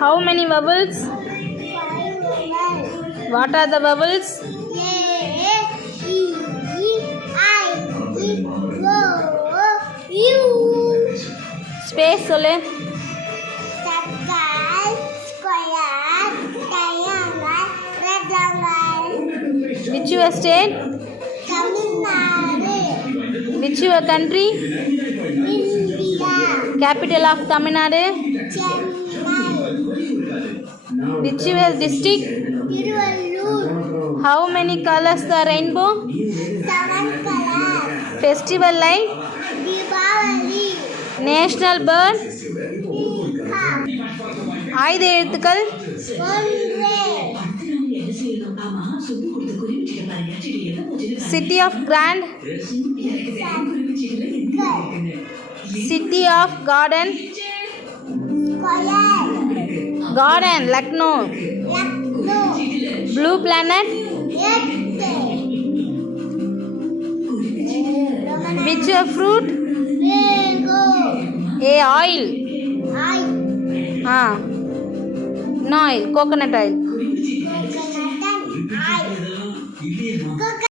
How many vowels? 5 vowels. What are the vowels? A, E, I, E, O, U. Space சொல்லு. Circle, square, triangle, rectangle. Which your state? Tamil Nadu. Which your country? India. Capital of Tamil Nadu? Chennai. Which your district? Tiruvallur. How many colors the rainbow? 7 colors. Festival like? Deepavali. National bird? Pika. ஆயுத எழுத்துக்கள்? 1. City of Grand? City of Garden? Square. Garden, Lucknow. Lucknow. Blue planet? Earth. Which your fruit? Mango. A oil. I. No oil, coconut oil. Coconut and I.